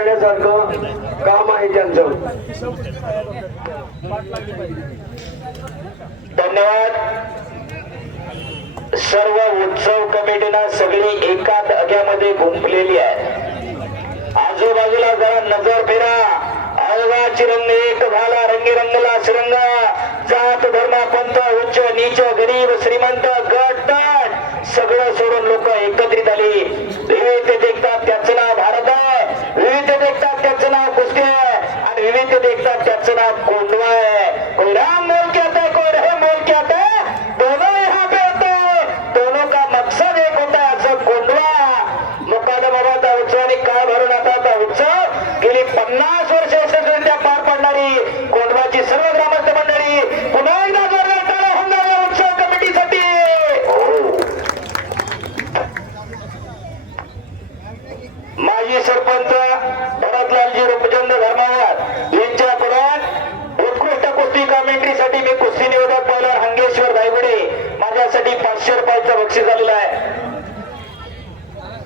काम आहे त्यांचं. धन्यवाद. सर्व उत्सव कमिटीना सगळी एका धाग्यामध्ये गुंफलेली आहे. आजूबाजूला जरा नजर फिरा. अवघाची रंग एक झाला, रंगी रंगला श्रंग. जात धर्म पंथ उच्च नीच गरीब श्रीमंत गट तट सगळं सोडून लोक एकत्रित आली. विविध देखतात त्याचं नाव भारत आहे, विविध देखतात त्याचं नाव कुस्ती आहे आणि विविध देखतात त्याचं नाव कोंडवा आहे. कोई राम मोल के आता है, कोई रहीम मोल के आता है, दोनों यहाँ पे होते हैं, दोनों का मकसद एक होता है. असं कोंडवा मुकादमाबाचा उत्सव आणि काळ भरून आता उत्सव गेली 50 वर्ष यशस्वीरित्या पार पाडणारी कोंडवाची सर्व ग्रामस्थ मंडळी पुन्हा एकदा जोरदार टाळ्या होऊन जाव्या उत्सव कमिटीसाठी. माजी सरपंच भरतलालजी रूपचंद धर्मावत यांच्याकडून उत्कृष्ट कुस्ती कमेंट्रीसाठी मी कुस्ती निवेदक पहिला हंगेश्वर दायगुडे माझ्यासाठी 500 रुपयाचं बक्षीस आलेलं आहे.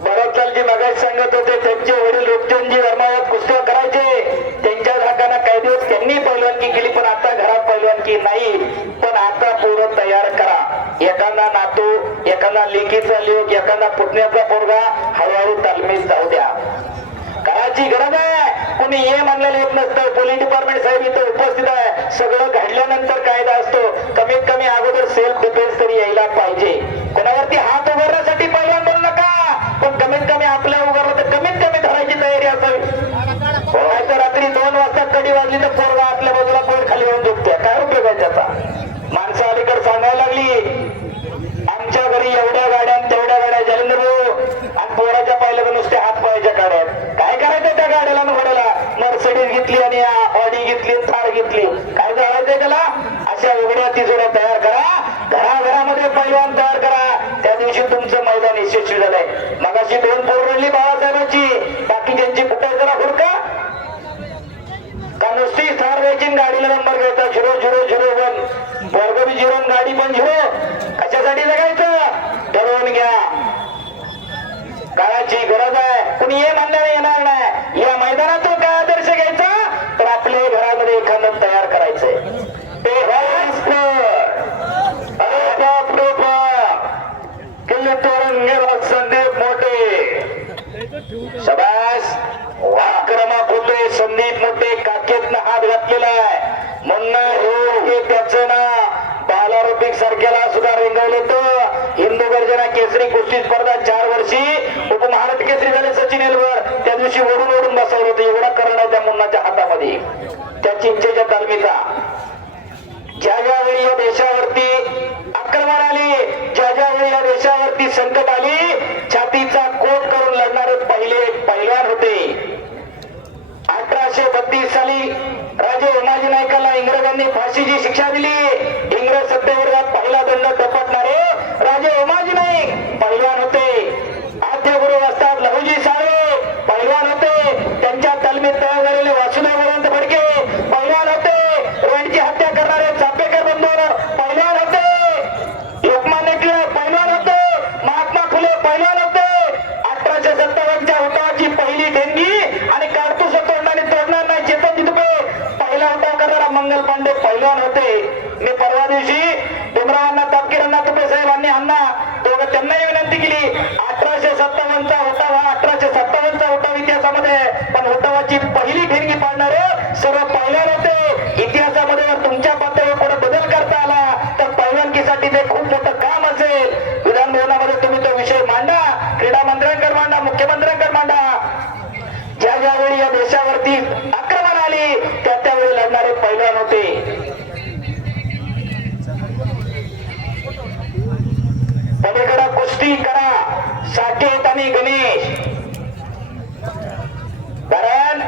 भरतलालजी मगाशी सांगत होते त्यांचे वडील रूपचंदजी धर्मावत कुस्त्या करायचे. त्यांच्या धाकाना काही दिवस त्यांनी पहिलवानकी केली, पण आता घरात पहिलवानकी नाही. पण आता पूर्ण तयार करा. एखादा नातू, एखादा लेकीचा लेक, एखादा पुतण्याचा पोरगा हळूहळू तालमीत जाऊ द्या. करायची गरज आहे. कोणी ये म्हणलेलं येत नसतं. पोलीस डिपार्टमेंट साहेब इथं उपस्थित आहे. सगळं घडल्यानंतर कायदा असतो. कमीत कमी अगोदर सेल्फ डिफेन्स तरी यायला पाहिजे. कोणावरती हात उभारण्यासाठी पहिलवान बोलू नका, पण कमीत कमी आपल्या उभारलं तर कमीत कमी धरायची तयारी असावी. नाहीतर रात्री 2 वाजता कडी वाजली तर पोरगा आपल्या बाजूला पोर खाली येऊन झोपते. काय उपयोग आहे त्याचा? माणसं अलीकडे सांगायला लागली आमच्या घरी एवढ्या गाड्या तेवढ्या गाड्या जालिंदर आणि पोराच्या पाहिलं तर नुसते हात पायाच्या गाड्या. काय करायचं त्या गाड्याला घोड्याला? मर्सिडीज घेतली आणि ऑडी घेतली, थार घेतली. काय जाळायचंय त्याला? अशा उघड्या तिजोऱ्या तयार करा. घराघरामध्ये पैलवान तयार करा. त्या दिवशी तुमचं मैदान यशस्वी झालंय. मगाशी 2 पोर रडली बाळासाहेबांची, बाकी ज्यांची कुठे जरा हुडका का नुसती थार द्यायची गाडीला नंबर घ्यायचा 0001 वर्गबी 0 गाडी पण 0. कशासाठी जगायचं? ठरवून घ्या. काळाची गरज आहे. कुणी ये म्हणल्याने येणार नाही. या मैदानातून काय आदर्श घ्यायचा तर आपल्या घरामध्ये एखादं तयार करायचंय. संदीप मोठे शबास आक्रमक होतोय. संदीप मोठे काकेतनं हात घातलेला आहे म्हणून त्याचं नाव बालारोपिक सारख्याला सुद्धा रेंगावलं होतं. हिंदू गर्जना केसरी कुस्ती स्पर्धा 4 वर्षी उपमहाराष्ट्र केसरी झाले सचिन एलवर. त्या दिवशी ओढून ओढून बसवलं होतं. एवढा करण आहे त्या मुन्नाच्या हातामध्ये, त्या चिंचेच्या तालमीचा. ज्या ज्यावेळी या देशावरती आक्रमण आली, ज्या ज्यावेळी या देशावरती संकट आली, छातीचा कोट करून लढणारे पहिले पैलवान होते. 1832 साली राजे उमाजी नाईकाला इंग्रजांनी फाशीची शिक्षा दिली. इंग्रज सत्तेविरोधात पहिला दंड टपटणारे राजे उमाजी नाईक पैलवान होते. आद्यगुरु असतात लहुजी साळवे पैलवान होते. त्यांच्या तालमीत तयार झालेले वासुदेव बळवंत फडके पैलवान होते. रोहिणची हत्या करणारे चापेकर बंधूवर पैलवान होते. लोकमान्य टिळक पैलवान होते. महात्मा फुले पैलवान होते. 1857च्या उठावाची पहिली देणगी आणि कारतूस तोडणारे तोडणार नाही चेतन जितुपे पहिला उठाव करणारा मंगल पांडे पैलवान होते. मी परवा दिवशी डोंगरावांना तापकीरांना तुपे साहेबांनी अण्णा दोघं त्यांनाही विनंती केली. 1857चा उठाव हा 1857चा उठाव इतिहासामध्ये, पण उठावाची पहिली देणगी पाडणारे सर्व पैलवान होते. इतिहासामध्ये जर तुमच्या पातळीवर पुढे बदल करता आला तर पैलवानकीसाठी ते खूप मोठं काम असेल. विधान भवनामध्ये तुम्ही तो विषय मांडा, क्रीडा मंत्र्यांकडे मांडा, मुख्यमंत्र्यांकडे मांडा. ज्या ज्यावेळी या देशावरती आक्रमण आली त्या त्यावेळी लढणारे पैलवान होते. पलीकडे कुस्ती करा साकेत आणि गणेश, कारण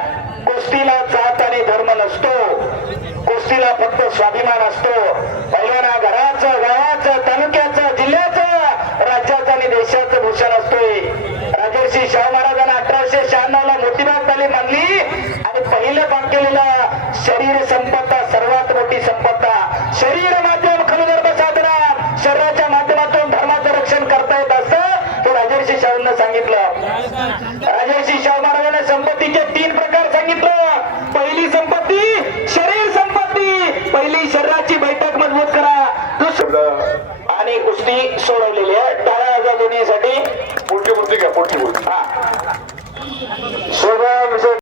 कुस्तीला जात आणि धर्म नसतो. कुस्तीला फक्त स्वाभिमान असतो. पैलवान हा घराचं, गावाचं, तालुक्याचं, जिल्ह्याचं, राज्याचं आणि देशाचं भूषण असतोय. राजर्षी शाहू महाराजांना 1896 ला मोठीबाग तालीम मानली आणि पहिलं भाग केलेला शरीर संपत्ता सर्वात मोठी संपत्ता. शरीर माध्यम खलुधर्म साधना. शरीराच्या माध्यमातून धर्माचं रक्षण करता येत असतं हे राजर्षी शाहूंना सांगितलं. राजर्षी शाहू महाराजांना संपत्तीचे 3 दोन्ही शरीराची बैठक मजबूत करा. आणि कुस्ती सोडवलेली आहे. टाळ्या वाजवा दोन्हीसाठी. पुढची मूर्ती घ्या, पुढची मूर्ती. हा